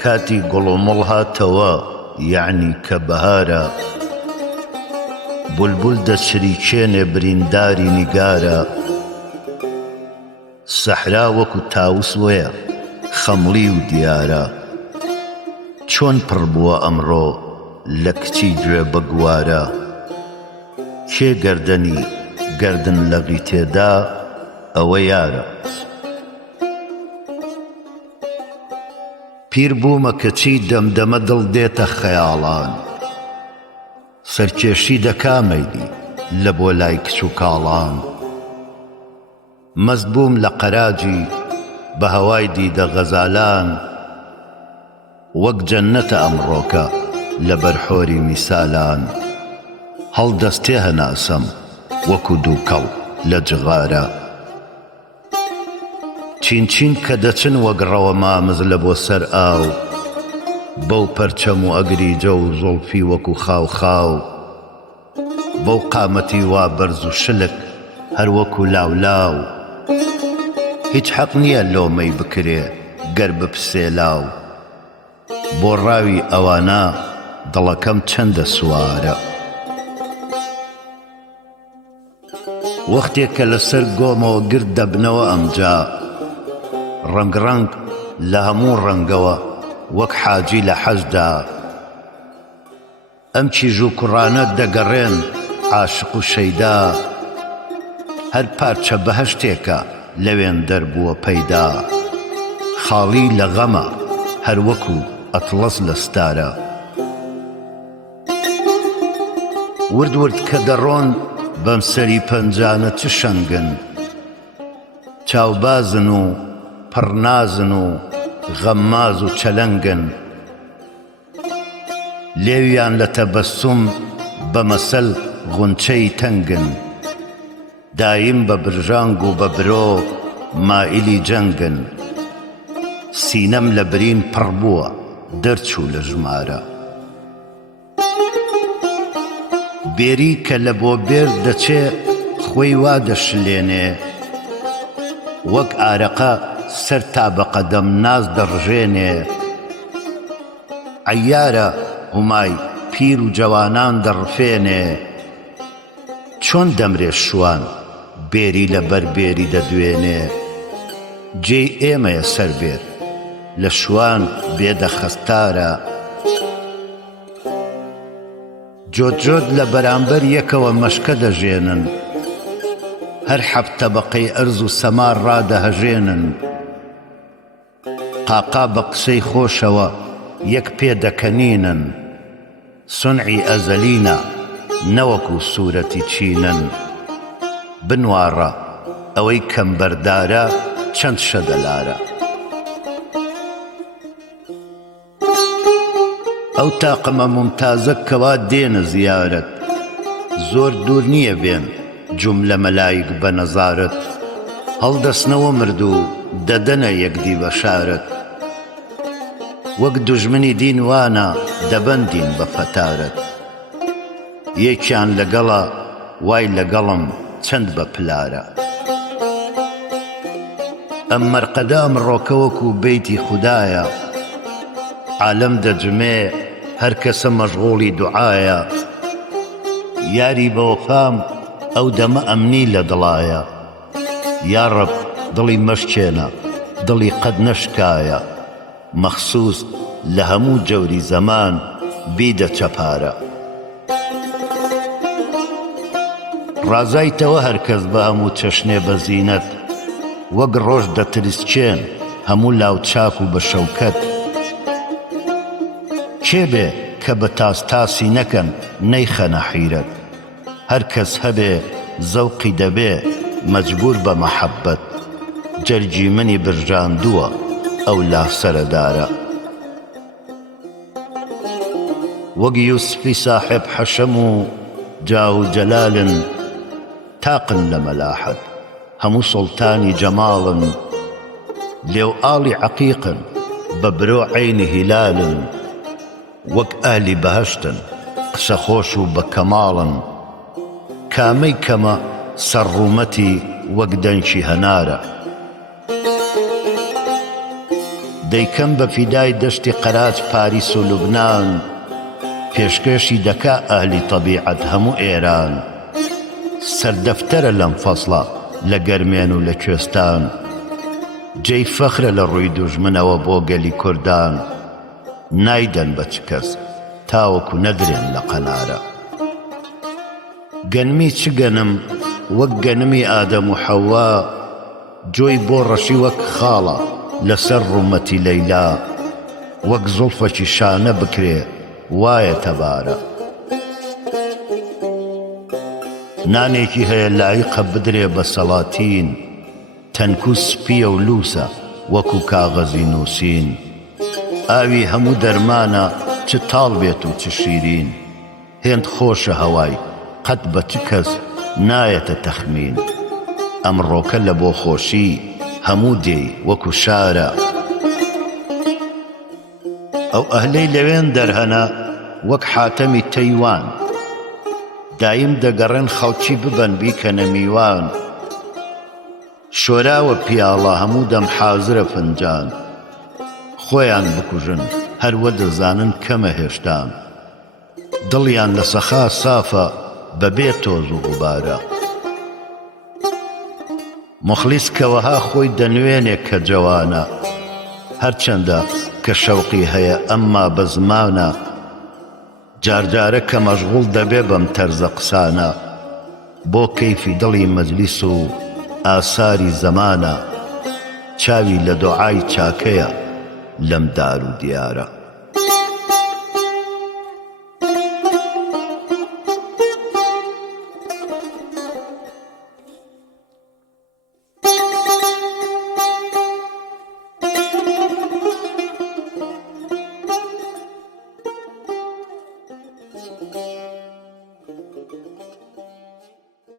کاتی گوڵومەڵ هاتەوە یعنی کە بەهارە بولبول دەچریکێنێ برینداری نیگارە سەحرا وەکو تاوس وەیە خەمڵی و دیارە چۆن پڕ بووە ئەمڕۆ لە کچی گوێ بەگوارە کێ گەردەنی گەردن لەغی تێدا ئەوە یارە پیر بوومە کەچی دەمدەمە دڵ دێتە خەیاڵان سەرکێشی دەکامەیدی لە بۆ لای کچ و کاڵان مەست بووم لە قەراجی بە هەوای دیدە غەزالان وەک جەننەتە ئەمڕۆکە لە بەرحۆری میسالان هەڵدەستێ هەناسەم وەکو دوو کەڵ لە جغارە چین کە دەچن وەک ڕەوە مامز لە بۆ سەر ئاو بەو پەرچەم و ئەگریجە و زوڵفی وەکو خاو بەو قامەتی وا بەرز و شلک هەر وەکو لاولاو هیچ حەق نییە لۆمەی بکرێ گەر بپسێ لاو بۆ ڕاوی ئەوانە دڵەکەم چەندە سوارە وەختێک کە لەسەر گۆمەوە گرد دەبنەوە ئەمجا ڕەنگ لە هەموو ڕەنگەوە وەک حاجی لە حەجدا ئەم چیژ و کوڕانە دەگەڕێن عاشق و شەیدا هەر پارچە بەهەشتێکە لەوێن دەربووە پەیدا خاڵی لە غەمە هەر وەکو ئەتڵەس لە ستارە ورد کە دەڕۆن بەم سەری پەنجانە چ شەنگن چاوبازن و پڕنازن و غەماز و چەلەنگن لێویان لە تەبەسوم بە مەسەل غونچەی تەنگن دایم بە برژانگ و بە برۆ مائیلی جەنگن سینەم لە برین پڕ بووە دەرچوو لە ژمارە بێری کە لە بۆ بێر دەچێ خۆی وا دەشلێنێ وەک ئارەقە سەر تا بە قەدەم ناز دەڕژێنێ عەیارە هومای پیر و جەوانان دەڕفێنێ چۆن دەمرێ شوان بێری لەبەر بێری دەدوێنێ جێی ئێمەیە سەر بێر لە شوان بێدە خەستارە جۆت لە بەرامبەر یەکەوە مەشکە دەژێنن هەر حەفت تەبەقەی ئەرز و سەمار ڕادەهەژێنن قاقا بە قسەی خۆشەوە یەک پێ دەکەنینن سونعی ئەزەلینە نەوەکو سوورەتی چینن بنوارە ئەوەی کەمبەردارە چەند شەدەلارە ئەو تاقمە ممتازە کەوا دێنە زیارەت زۆر دوور نییە بێن جوملە مەلایک بە نەزارەت هەڵدەستنەوە مرد و دەدەنە یەکدی بەشارەت وەک دوژمنی دین وانە دەبەندین بە فەتارەت یەکیان لەگەڵە وای لەگەڵم چەند بە پلارە ئەم مەرقەدە ئەمڕۆکە وەکو بەیتی خودایە عالەم دەجمێ هەر کەسە مەشغوڵی دوعایە یاری بە وەفام ئەو دەمە ئەمنی لە دڵایە یا ڕەب دڵی مەشکێنە دڵی قەد نەشکایە مەخسووس لە هەموو جەوری زەمان بیدە چەپارە ڕازایتەوە هەرکەس بە هەموو چەشنێ بە زینەت وەک ڕۆژ دەتریسچێن هەموو لاوچاک و بە شەوکەت کێبێ کە بە تاسی نەکەن نەیخەنە حیرەت هەر کەس هەبێ زەوقی دەبێ مەجبور بە مەحەبەت جەرگی منی برژاندووە ئەو لا سەرەدارە وەک یوسفی ساحب حەشەم و جاه و جەلالن تاقن لە مەلاحەت هەموو سوڵتانی جەماڵن لێو ئاڵی عەقیقن بە برۆ عەینی هیلالن وەک ئالی بەهەشتن قسە خۆش و بە کەماڵن کامەی کەمە سەرڕوومەتی وەک دەنگی هەنارە دەیکەم بە فیدای دەشتی قەراج پاریس و لوبنان پێشکەشی دەکا ئەهلی تەبیعەت هەموو ئێران سەردەفتەرە لەم فەسڵە لە گەرمێن و لە کوێستان جێی فەخرە لە ڕووی دوژمنەوە بۆ گەلی کوردان نایدەن بە چ کەس تاوەکو نەدرێن لە قەنارە گەنمی چ گەنم وەک گەنمی ئادەم و حەوا جۆی بۆ ڕەشی وەک خاڵە لەسەر ڕوومەتی لەیلا وەک زوڵفەکی شانە بکرێ وایە تەبارە نانێکی هەیە لایقە بدرێ بە سەڵاتین تەنکو سپیە و لووسە وەکو کاغەزی نووسین ئاوی هەموو دەرمانە چ تاڵ بێت و چ شیرین هێند خۆشە هەوای قەت بە چ کەس نایەتە تەخمین ئەمڕۆکە لە بۆ خۆشی هەموو دێی وەکو شارە ئەو ئەهلەی لەوێن دەرهەنە وەک حاتەمی تەیوان دایم دەگەڕێن خەڵکی ببەن بیکەنە میوان شۆراوە پیاڵە هەموو دەم حازرە فنجان خۆیان بکوژن هەروە دەزانن کەمە هێشتان دڵیان لە سەخا سافە بەبێ تۆز و غوبارە مخلیس کەوەها خۆی دەنوێنێ کە جوانە هەرچەندە کە شەوقی هەیە ئەمما بە زمانە جارجارە کە مەشغوڵ دەبێ بەم تەرزە قسانە بۆ کەیفی دڵی مەجلیس و ئاساری زەمانە چاوی لە دوعای چاکەیە لەم دار و دیارە